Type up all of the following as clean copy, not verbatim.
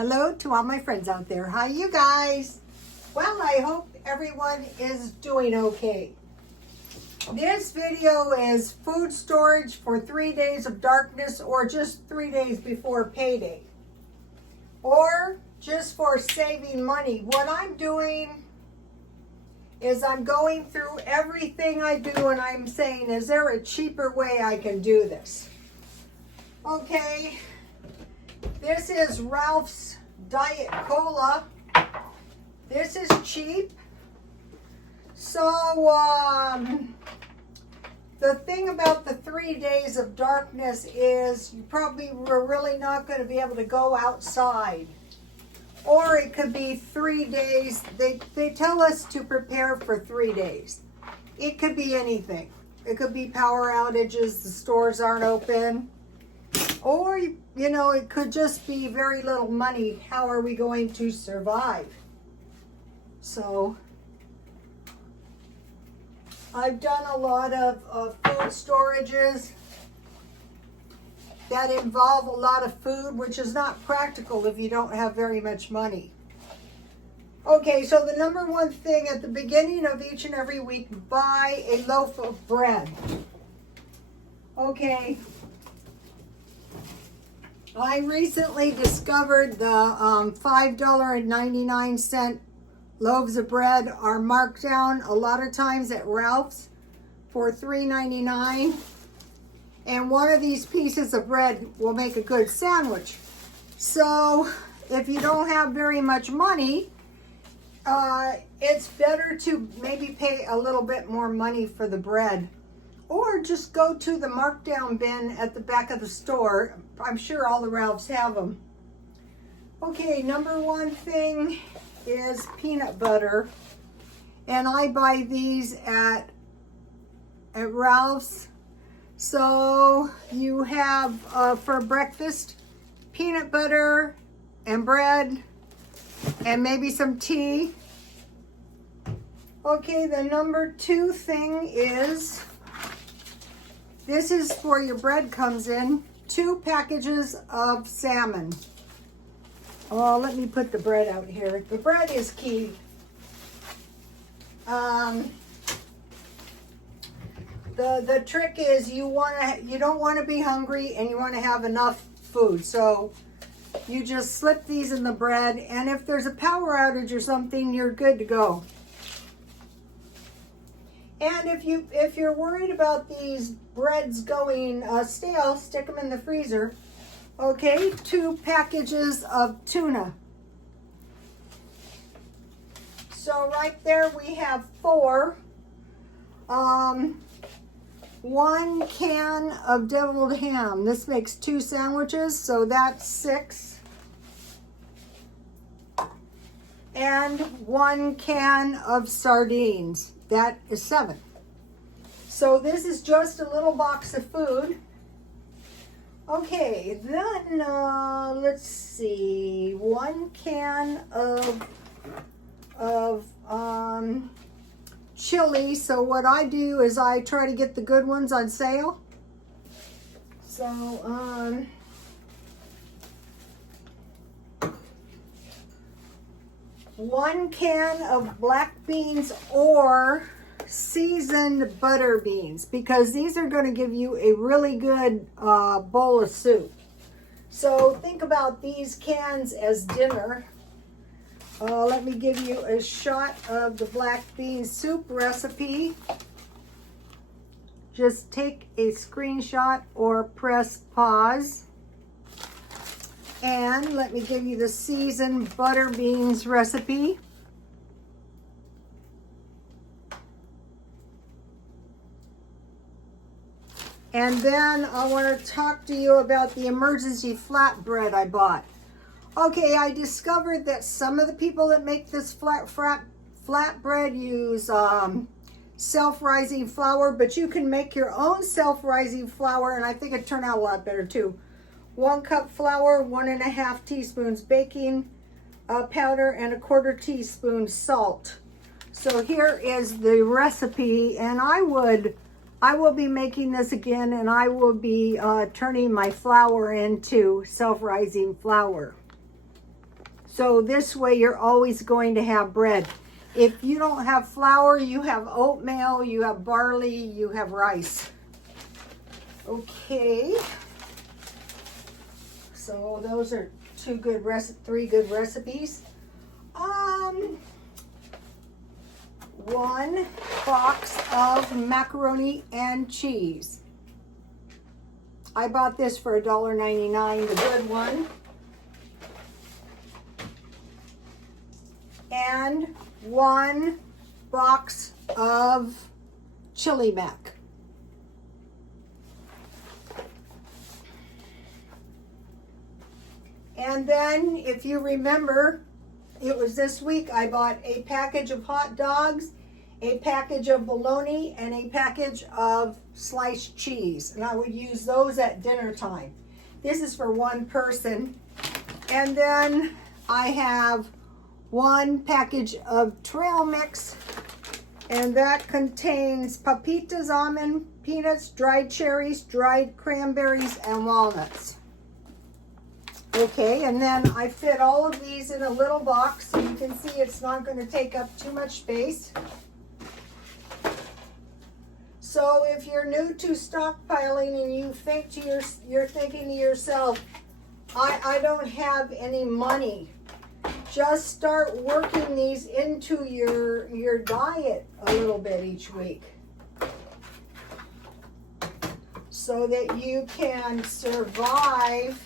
Hello to all my friends out there. Hi, you guys. Well, I hope everyone is doing okay. This video is food storage for 3 days of darkness, or just 3 days before payday, or just for saving money. What I'm doing is I'm going through everything I do and I'm saying, is there a cheaper way I can do this? Okay, this is Ralph's Diet Cola. This is cheap. So, the thing about the 3 days of darkness is you probably were really not going to be able to go outside. Or it could be 3 days. They tell us to prepare for 3 days. It could be anything. It could be power outages, the stores aren't open. Or, you know, it could just be very little money. How are we going to survive? So, I've done a lot of food storages that involve a lot of food, which is not practical if you don't have very much money. Okay, so the number one thing at the beginning of each and every week, buy a loaf of bread. Okay. I recently discovered the $5.99 loaves of bread are marked down a lot of times at Ralph's for $3.99. And one of these pieces of bread will make a good sandwich. So if you don't have very much money, it's better to maybe pay a little bit more money for the bread. Or just go to the markdown bin at the back of the store. I'm sure all the Ralphs have them. Okay, number one thing is peanut butter. And I buy these at Ralph's. So you have for breakfast peanut butter and bread and maybe some tea. Okay, the number two thing is, this is for your bread comes in, 2 packages of salmon. Oh, let me put the bread out here. The bread is key. The trick is you don't want to be hungry and you want to have enough food. So you just slip these in the bread, and if there's a power outage or something, you're good to go. And if you're worried about these breads going stale, stick them in the freezer. Okay, 2 packages of tuna. So right there we have 4. 1 can of deviled ham. This makes 2 sandwiches, so that's 6. And 1 can of sardines. That is 7. So this is just a little box of food. Okay, then let's see. 1 can of chili. So what I do is I try to get the good ones on sale. So 1 can of black beans or seasoned butter beans, because these are going to give you a really good bowl of soup. So think about these cans as dinner. Let me give you a shot of the black bean soup recipe. Just take a screenshot or press pause. And let me give you the seasoned butter beans recipe. And then I want to talk to you about the emergency flatbread I bought. Okay, I discovered that some of the people that make this flatbread use self-rising flour, but you can make your own self-rising flour, and I think it turned out a lot better too. 1 cup flour, 1.5 teaspoons baking powder, and 1/4 teaspoon salt. So here is the recipe, and I will be making this again, and I will be turning my flour into self-rising flour. So this way you're always going to have bread. If you don't have flour, you have oatmeal, you have barley, you have rice. Okay. So those are three good recipes. 1 box of macaroni and cheese. I bought this for $1.99, the good one. And 1 box of chili mac. And then, if you remember, it was this week I bought a package of hot dogs, a package of bologna, and a package of sliced cheese. And I would use those at dinner time. This is for 1 person. And then I have 1 package of trail mix, and that contains papitas, almond, peanuts, dried cherries, dried cranberries, and walnuts. Okay, and then I fit all of these in a little box, so you can see it's not going to take up too much space. So if you're new to stockpiling and you think you're thinking to yourself, I don't have any money, just start working these into your diet a little bit each week, so that you can survive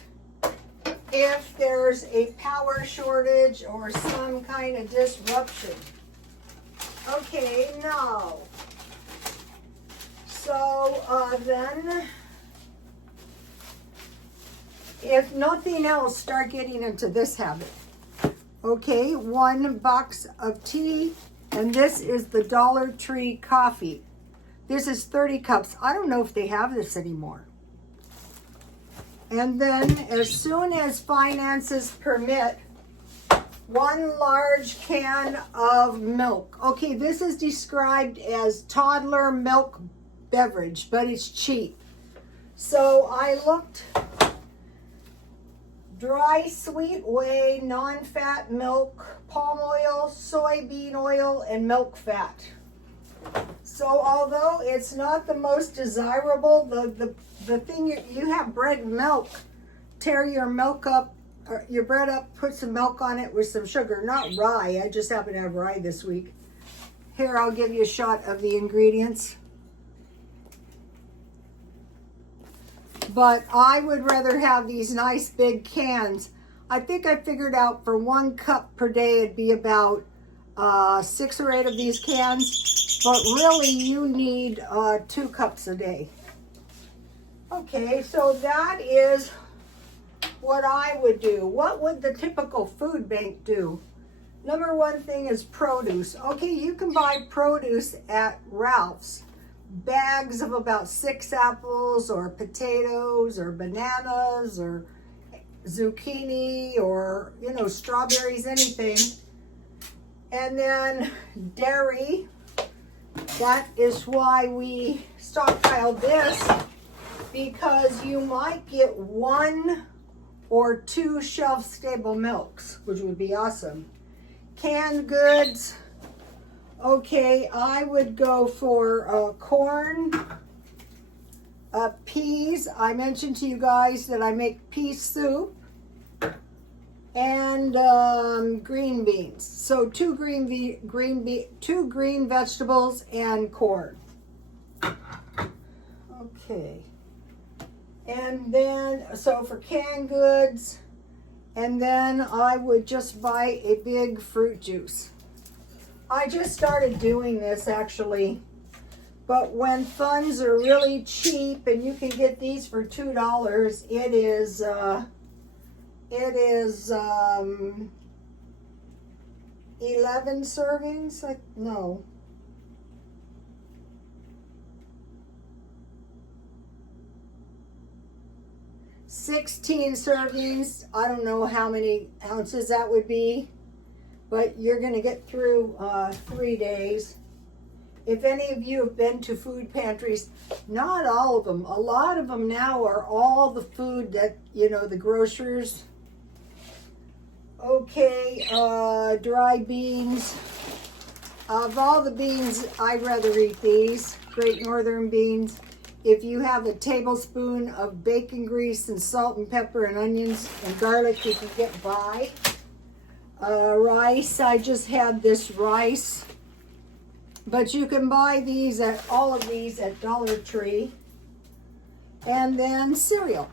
if there's a power shortage or some kind of disruption. Okay, now, so then, if nothing else, start getting into this habit. Okay, 1 box of tea, and this is the Dollar Tree coffee. This is 30 cups. I don't know if they have this anymore. And then, as soon as finances permit, 1 large can of milk. Okay, this is described as toddler milk beverage, but it's cheap. So I looked. Dry sweet whey, non-fat milk, palm oil, soybean oil, and milk fat. So although it's not the most desirable, the thing, you have bread and milk, tear your milk up, or your bread up, put some milk on it with some sugar, not rye. I just happen to have rye this week. Here, I'll give you a shot of the ingredients. But I would rather have these nice big cans. I think I figured out for 1 cup per day, it'd be about 6 or 8 of these cans. But really, you need 2 cups a day. Okay, so that is what I would do. What would the typical food bank do? Number 1 thing is produce. Okay, you can buy produce at Ralph's. Bags of about 6 apples or potatoes or bananas or zucchini or, strawberries, anything. And then dairy. That is why we stockpiled this, because you might get 1 or 2 shelf-stable milks, which would be awesome. Canned goods. Okay, I would go for corn, peas. I mentioned to you guys that I make pea soup, and green beans. So 2 green vegetables and corn. Okay, and then so for canned goods, and then I would just buy a big fruit juice. I just started doing this actually, but when funds are really cheap and you can get these for $2, it is 11 servings. No. $16 servings. I don't know how many ounces that would be, but you're going to get through 3 days. If any of you have been to food pantries, not all of them, a lot of them now are all the food that, the grocers Okay, dry beans. Of all the beans, I'd rather eat these. Great Northern beans. If you have a tablespoon of bacon grease and salt and pepper and onions and garlic, you can get by. Rice, I just had this rice. But you can buy these at all of these at Dollar Tree. And then cereal.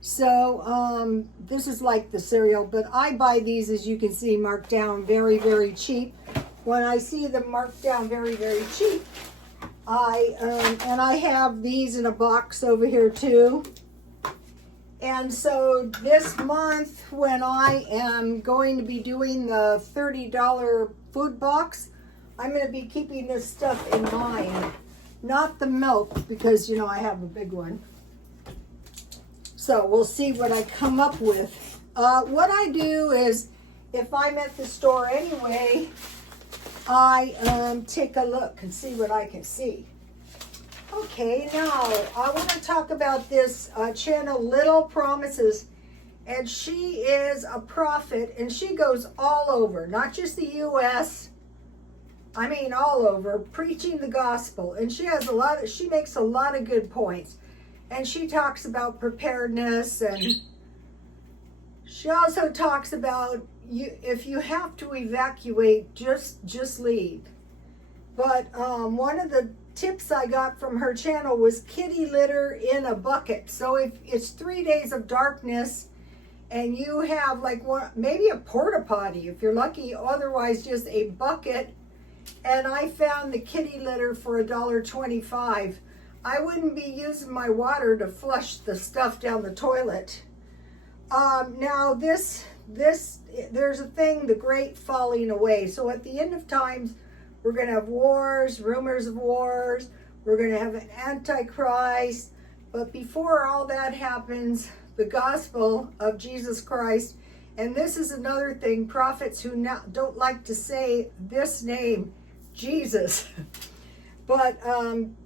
So this is like the cereal, but I buy these, as you can see, marked down very, very cheap. When I see them marked down very, very cheap, I have these in a box over here too. And so this month, when I am going to be doing the $30 food box, I'm going to be keeping this stuff in mind. Not the milk, because, you know, I have a big one. So we'll see what I come up with. What I do is, if I'm at the store anyway, I take a look and see what I can see. Okay, now I want to talk about this channel, Little Promises. And she is a prophet, and she goes all over, not just the U.S., I mean all over, preaching the gospel. And she has she makes a lot of good points. And she talks about preparedness, and she also talks about if you have to evacuate, just leave. But one of the tips I got from her channel was kitty litter in a bucket. So if it's 3 days of darkness and you have like maybe a porta potty if you're lucky, otherwise just a bucket. And I found the kitty litter for $1.25. I wouldn't be using my water to flush the stuff down the toilet. Now there's a thing, the great falling away. So at the end of times, we're going to have wars, rumors of wars. We're going to have an antichrist. But before all that happens, the gospel of Jesus Christ. And this is another thing, prophets who don't like to say this name, Jesus. But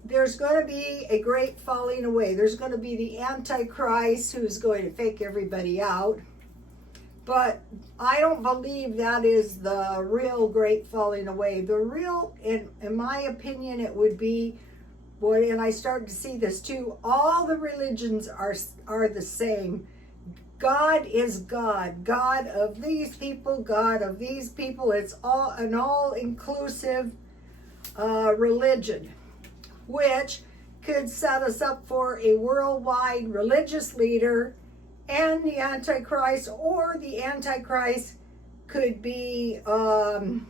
there's going to be a great falling away. There's going to be the Antichrist who's going to fake everybody out. But I don't believe that is the real great falling away. The real, in my opinion, it would be, and I started to see this too, all the religions are the same. God is God. God of these people, God of these people. It's all an all-inclusive religion, which could set us up for a worldwide religious leader and the Antichrist, or the Antichrist could be the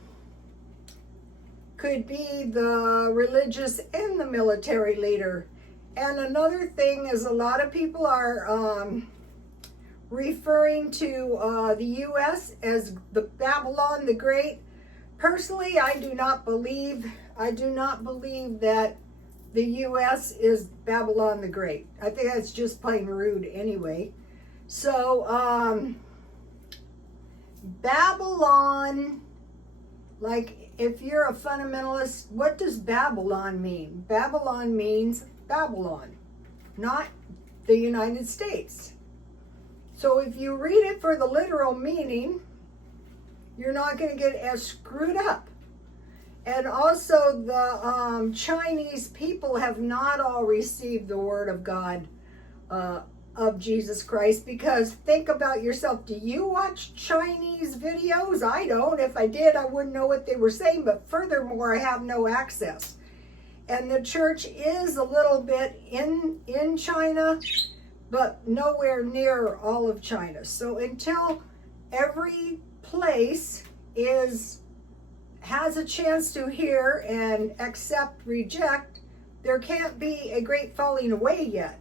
religious and the military leader. And another thing is, a lot of people are referring to the U.S. as the Babylon the Great. Personally, I do not believe that the U.S. is Babylon the Great. I think that's just plain rude anyway. So, Babylon, like if you're a fundamentalist, what does Babylon mean? Babylon means Babylon, not the United States. So if you read it for the literal meaning, you're not going to get as screwed up. And also the Chinese people have not all received the word of God of Jesus Christ, because think about yourself. Do you watch Chinese videos? I don't. If I did, I wouldn't know what they were saying. But furthermore, I have no access. And the church is a little bit in China, but nowhere near all of China. So until every place has a chance to hear and accept, reject, there can't be a great falling away yet.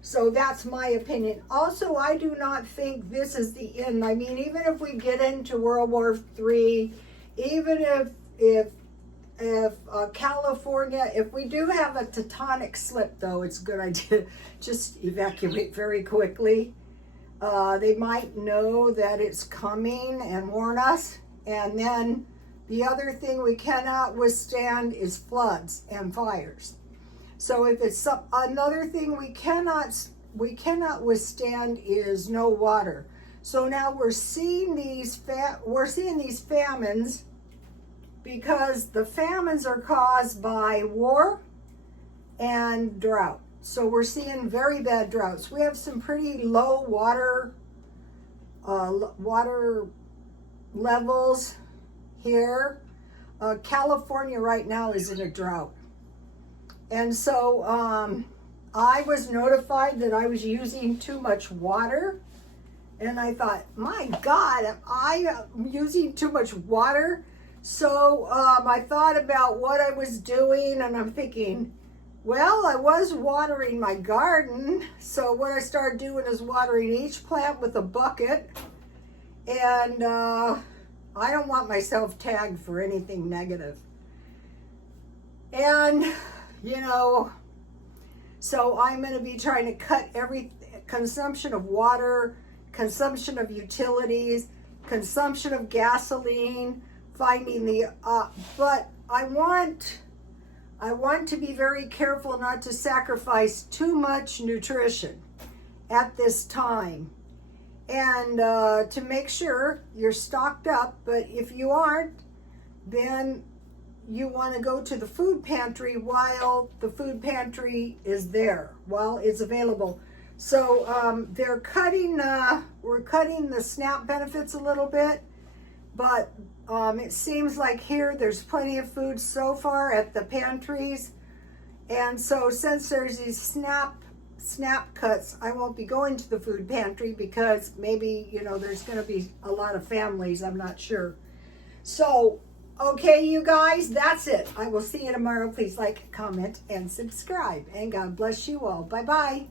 So that's my opinion. Also, I do not think this is the end. I mean, even if we get into World War III, even if California, if we do have a tectonic slip, though, it's a good idea just evacuate very quickly. They might know that it's coming and warn us. And then the other thing we cannot withstand is floods and fires. So if it's another thing we cannot withstand is no water. So now we're seeing these famines because the famines are caused by war and drought. So we're seeing very bad droughts. We have some pretty low water levels here. California right now is in a drought. And so I was notified that I was using too much water. And I thought, my God, I am using too much water. So I thought about what I was doing, and I'm thinking, well, I was watering my garden. So what I started doing is watering each plant with a bucket. And I don't want myself tagged for anything negative. And, you know, so I'm going to be trying to cut every consumption of water, consumption of utilities, consumption of gasoline, finding the, but I want to be very careful not to sacrifice too much nutrition at this time, and to make sure you're stocked up. But if you aren't, then you want to go to the food pantry while the food pantry is there, while it's available. So we're cutting the SNAP benefits a little bit, but it seems like here there's plenty of food so far at the pantries. And so since there's these SNAP cuts, I won't be going to the food pantry because maybe, you know, there's going to be a lot of families. I'm not sure. So, okay, you guys, that's it. I will see you tomorrow. Please like, comment, and subscribe. And God bless you all. Bye-bye.